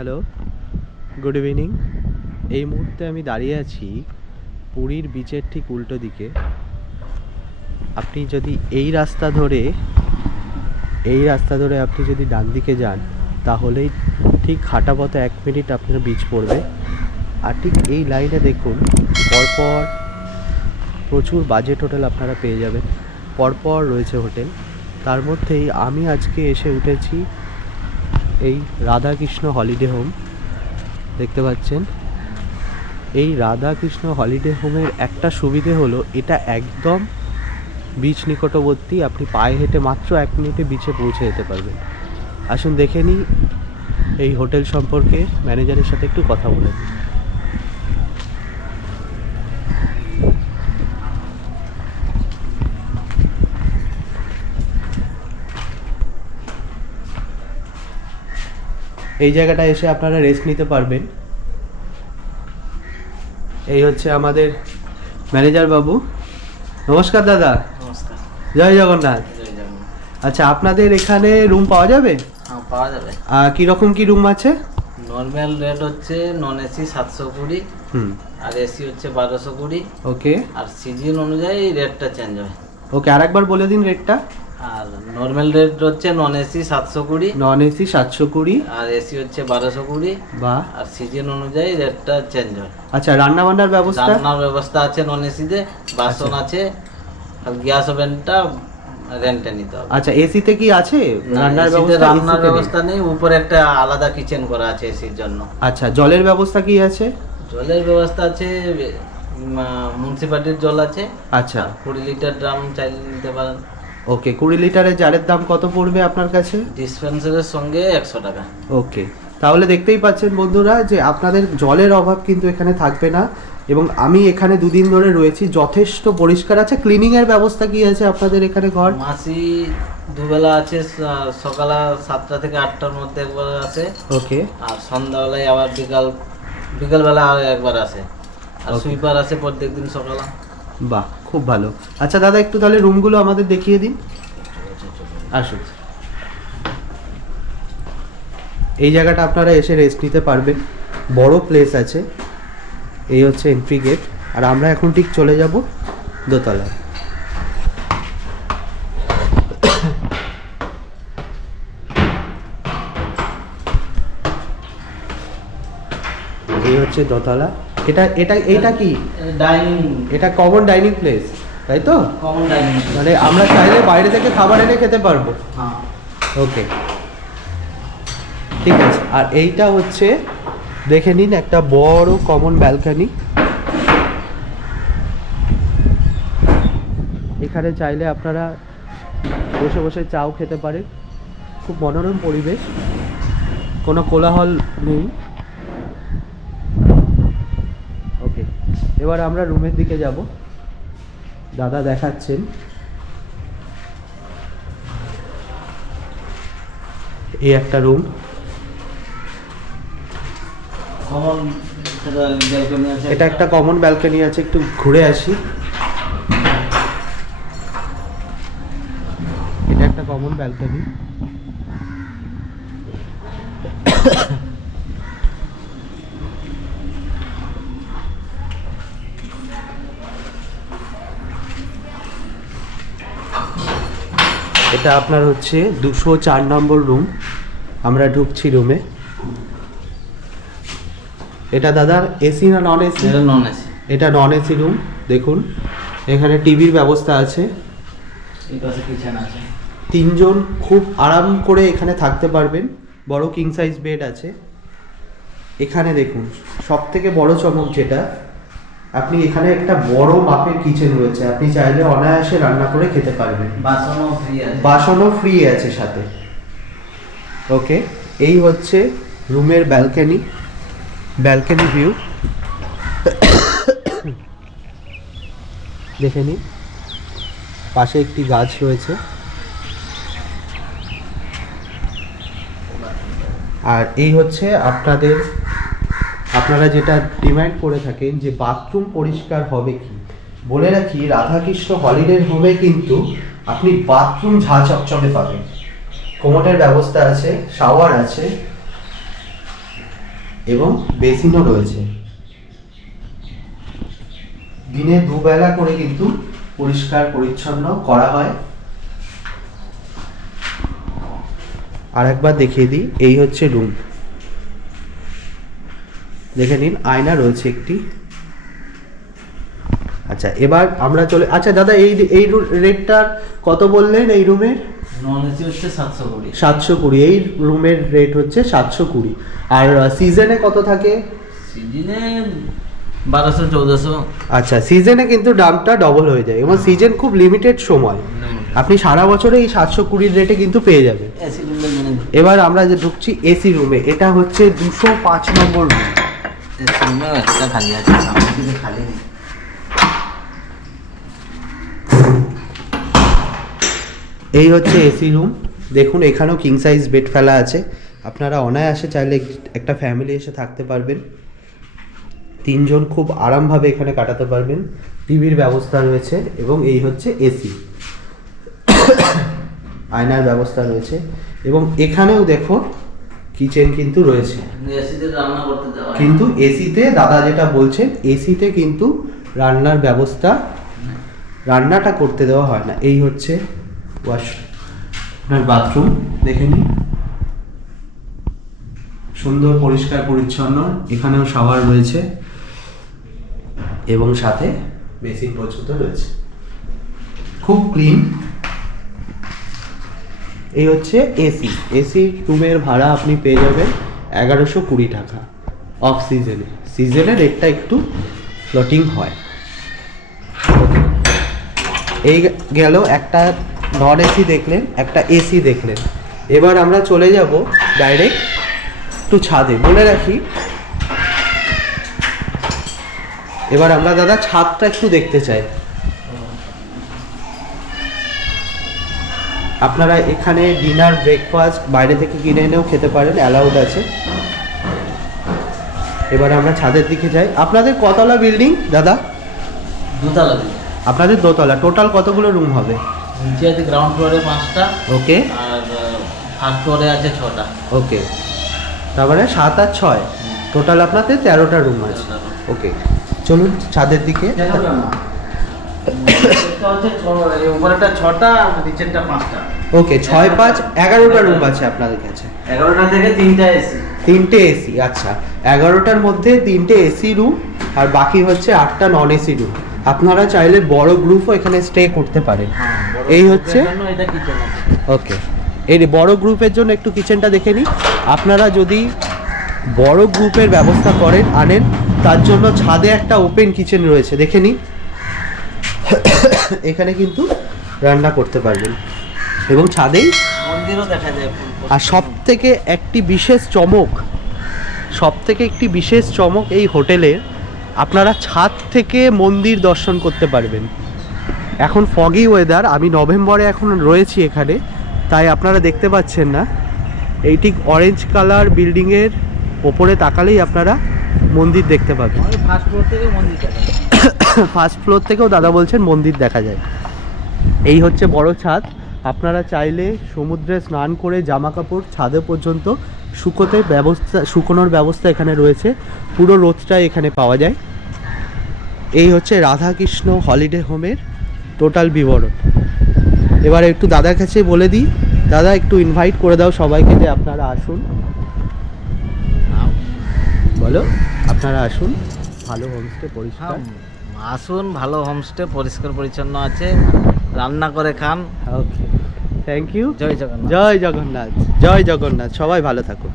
Hello, good evening. এই মুহূর্তে আমি দাঁড়িয়ে আছি পুরীর বিচের ঠিক উল্টো দিকে। আপনি যদি এই রাস্তা ধরে আপনি যদি ডান দিকে যান তাহলেই ঠিক হাঁটা পথে 1 মিনিট আপনার বিচ পড়বে। আর ঠিক এই লাইনে দেখুন পরপর প্রচুর বাজেট হোটেল আপনারা পেয়ে যাবেন। পরপর রয়েছে হোটেল, তার মধ্যেই আমি আজকে এসে উঠেছি এই রাধাকৃষ্ণ হলিডে হোম। দেখতে পাচ্ছেন এই রাধাকৃষ্ণ হলিডে হোমের একটা সুবিধে হলো এটা একদম বিচ নিকটবর্তী। আপনি পায়ে হেঁটে মাত্র 1 মিনিটে বিচে পৌঁছে যেতে পারবেন। আসুন দেখে নিই এই হোটেল সম্পর্কে, ম্যানেজারের সাথে একটু কথা বলে। এই জায়গাটা এসে আপনারা রেস্ট নিতে পারবেন। এই হচ্ছে আমাদের ম্যানেজার বাবু। নমস্কার দাদা। নমস্কার। জয় জগন্নাথ। আচ্ছা, আপনাদের এখানে রুম পাওয়া যাবে? হ্যাঁ, পাওয়া যাবে। কীরকম কি রুম আছে? নর্মাল রেট হচ্ছে নন এসি 720, আর এসি হচ্ছে 1220। ওকে। আর সিজন অনুযায়ী রেটটা চেঞ্জ হয়। ওকে, আরেকবার বলে দিন রেটটা। আর নর্মাল রেট হচ্ছে নন এসি 720, নন এসি 720, আর এসি হচ্ছে 1220। বাহ। আর সিজন অনুযায়ী রেটটা চেঞ্জ হয়। আচ্ছা, রান্না বান্নার ব্যবস্থা? রান্নার ব্যবস্থা আছে নন এসিতে, বাসন আছে, আর গ্যাস ওভেনটা রেন্টে নিতে হবে। আচ্ছা, এসিতে কি আছে রান্নার ব্যবস্থা? রান্নার ব্যবস্থা নেই, উপরে একটা আলাদা কিচেন করা আছে এসির জন্য। আচ্ছা, জলের ব্যবস্থা কি আছে? জলের ব্যবস্থা আছে, মিউনিসিপালিটির জল আছে। আচ্ছা, 20 লিটার ড্রাম চাইলে নিতে পারেন। ওকে। 20 লিটারের জারের দাম কত পড়বে আপনার কাছে? ডিসপেন্সারের সঙ্গে 100 টাকা। ওকে, তাহলে দেখতেই পাচ্ছেন বন্ধুরা যে আপনাদের জলের অভাব কিন্তু এখানে থাকবে না। এবং আমি এখানে 2 দিন ধরে রয়েছি, যথেষ্ট পরিষ্কার আছে। ক্লিনিংয়ের ব্যবস্থা কি আছে আপনাদের এখানে? ঘর মাসি দুবেলা আছে, সকাল 7টা থেকে 8টার মধ্যে একবার আছে। ওকে। আর সন্ধ্যাবেলায় আবার বিকালবেলা একবার আছে। আর সুইপার আছে প্রত্যেকদিন সকালে। বাহ, খুব ভালো। আচ্ছা দাদা, একটু তাহলে রুমগুলো আমাদের দেখিয়ে দিন। আসুন, এই জায়গাটা আপনারা এসে রেস্ট নিতে পারবেন। বড় প্লেস আছে। এই হচ্ছে এন্ট্রি গেট, আর আমরা এখন ঠিক চলে যাব দোতলায়। এই হচ্ছে দোতলা। এটা কি ডাইনিং? এটা কমন ডাইনিং প্লেস, তাই তো? কমন ডাইনিং, মানে আমরা চাইলে বাইরে থেকে খাবার এনে খেতে পারবো? হ্যাঁ। ওকে, ঠিক আছে। আর এইটা হচ্ছে দেখে নিন একটা বড় কমন ব্যালকনি। এখানে চাইলে আপনারা বসে বসে চাও খেতে পারেন। খুব মনোরম পরিবেশ, কোনো কোলাহল নেই। ওকে, এবার আমরা রুমের দিকে যাব। দাদা দেখাচ্ছেন। এই একটা রুম। কমন ব্যালকনি আছে। এটা একটা কমন ব্যালকনি আছে, একটু ঘুরে আসি। এটা একটা কমন ব্যালকনি। এটা আপনার হচ্ছে 204 নম্বর রুম। আমরা ঢুকছি রুমে। এটা দাদার এসি না নন এসি? এটা নন এসি। এটা নন এসি রুম। দেখুন এখানে টিভির ব্যবস্থা আছে। এই পাশে কিচেন আছে। 3 জন খুব আরাম করে এখানে থাকতে পারবেন। বড় কিং সাইজ বেড আছে। এখানে দেখুন সবথেকে বড় চমক যেটা, আপনি এখানে একটা বড় মাপের কিচেন রয়েছে। আপনি চাইলে অনায়াসে রান্না করে খেতে পারবেন। বাসনও ফ্রি আছে। বাসনও ফ্রি আছে সাথে। ওকে, এই হচ্ছে রুমের ব্যালকনি ভিউ। দেখে নিন, পাশে একটি গাছ রয়েছে। আর এই হচ্ছে আপনারা যেটা ডিমান্ড করে থাকেন যে বাথরুম পরিষ্কার হবে কি, বলে রাখি রাধাকৃষ্ণ হলিডে হোমে কিন্তু আপনি বাথরুম ঝাঁ চকচকে পাবেন। কোমোটের ব্যবস্থা আছে, শাওয়ার আছে। এবং বেসিনও রয়েছে। দিনে দুবেলা করে কিন্তু পরিষ্কার পরিচ্ছন্ন করা হয়। আর একবার দেখিয়ে দিই, এই হচ্ছে রুম, দেখে নিন আয়না রয়েছে একটি। আচ্ছা এবার আমরা চলে, আচ্ছা দাদা এই রেটটা কত বললেন এই রুমের? নন এসি হচ্ছে 720। 720, এই রুমের রেট হচ্ছে 720। আর সিজনে কত থাকে? সিজনে 1200-1400। আচ্ছা সিজনে কিন্তু দামটা ডবল হয়ে যায় এবং সিজন খুব লিমিটেড সময়, আপনি সারা বছরে এই 720 রেটে কিন্তু পেয়ে যাবেন। এসি রুমে জন্য এবার আমরা যে ঢুকছি এসি রুমে, এটা হচ্ছে 205 নম্বর রুম। এসি রুমে একটা খালি আছে, সামনে দিকে খালি নেই। এই হচ্ছে এসি রুম, দেখুন এখানেও কিং সাইজ বেড ফেলা আছে, আপনারা অনায়াসে চাইলে একটা ফ্যামিলি এসে থাকতে পারবেন, 3 জন খুব আরামভাবে এখানে কাটাতে পারবেন। টিভির ব্যবস্থা রয়েছে এবং এই হচ্ছে এসি, আয়নার ব্যবস্থা রয়েছে এবং এখানেও দেখো কিচেন কিন্তু রয়েছে। এসিতে রান্না করতে দেওয়া হয়। কিন্তু এসিতে দাদা যেটা বলছেন, এসিতে কিন্তু রান্নার ব্যবস্থা, রান্নাটা করতে দেওয়া হয় না। এই হচ্ছে আপনার বাথরুম, দেখে নিন সুন্দর পরিষ্কার পরিচ্ছন্ন, এখানেও শাওয়ার রয়েছে এবং সাথে বেসিন পর্যন্ত রয়েছে, খুব ক্লিন। এই হচ্ছে এসি, এসি রুমের ভাড়া আপনি পেয়ে যাবেন 1120 টাকা অফ সিজনে, সিজনে রেটটা একটু ফ্লোটিং হয়। এই গেল একটা নন এসি দেখলেন, একটা এসি দেখলেন। এবার আমরা চলে যাব ডাইরেক্ট একটু ছাদে। বলে রাখি এবার আমরা দাদা ছাদটা একটু দেখতে চাই। আপনারা এখানে ডিনার ব্রেকফাস্ট বাইরে থেকে কিনে এনেও খেতে পারেন, অ্যালাউড আছে। এবার আমরা ছাদের দিকে যাই। আপনাদের কতলা বিল্ডিং দাদা? দোতলা বিল্ডিং। আপনাদের দোতলা, টোটাল কতগুলো রুম হবে? নিচে আছে গ্রাউন্ড ফ্লোরে 5টা, ওকে, আর ফার্স্ট ফ্লোরে আছে 6টা। ওকে, তারপরে 7 আর 6 টোটাল আপনাদের 13টা রুম আছে। 13টা room। ওকে, চলুন ছাদের দিকে। উপরেটা 6টা আর নিচেরটা 5টা। ওকে, 6 5 11টা রুম আছে আপনাদের কাছে। 11টা থেকে 3টা এসি। 3টে এসি, আচ্ছা 11টার মধ্যে 3টে এসি রুম আর বাকি হচ্ছে 8টা নন এসি রুম। আপনারা চাইলে বড় গ্রুপও এখানে স্টে করতে পারেন। এই হচ্ছে এটা কিচেন আছে। ওকে, এই বড় গ্রুপের জন্য একটু কিচেনটা দেখে নিই। আপনারা যদি বড় গ্রুপের ব্যবস্থা করেন আনেন, তার জন্য ছাদে একটা ওপেন কিচেন রয়েছে, দেখে নিন। এখানে কিন্তু রান্না করতে পারবেন এবং ছাদেই মন্দিরও দেখা যায়। আর সব থেকে একটি বিশেষ চমক এই হোটেলের, আপনারা ছাদ থেকে মন্দির দর্শন করতে পারবেন। এখন ফগি ওয়েদার, আমি নভেম্বরে এখন রয়েছি এখানে, তাই আপনারা দেখতে পাচ্ছেন না। এই ঠিক অরেঞ্জ কালার বিল্ডিংয়ের ওপরে তাকালেই আপনারা মন্দির দেখতে পাবেন। ফার্স্ট ফ্লোর থেকে মন্দির দেখা যায়। ফার্স্ট ফ্লোর থেকেও দাদা বলছেন মন্দির দেখা যায়। এই হচ্ছে বড় ছাদ, আপনারা চাইলে সমুদ্রে স্নান করে জামা কাপড় ছাদে পর্যন্ত শুকোনোর ব্যবস্থা এখানে রয়েছে, পুরো রোদটাই এখানে পাওয়া যায়। এই হচ্ছে রাধাকৃষ্ণ হলিডে হোমের টোটাল বিবরণ। এবার একটু দাদার কাছে বলে দিই, দাদা একটু ইনভাইট করে দাও সবাইকে যে আপনারা আসুন। বলো, আপনারা আসুন, ভালো হোমস্টে পরিষ্কার। আসুন, ভালো হোমস্টে পরিষ্কার পরিচ্ছন্ন আছে, রান্না করে খান। ওকে, থ্যাংক ইউ। জয় জগন্নাথ। জয় জগন্নাথ, জয় জগন্নাথ, সবাই ভালো থাকুন।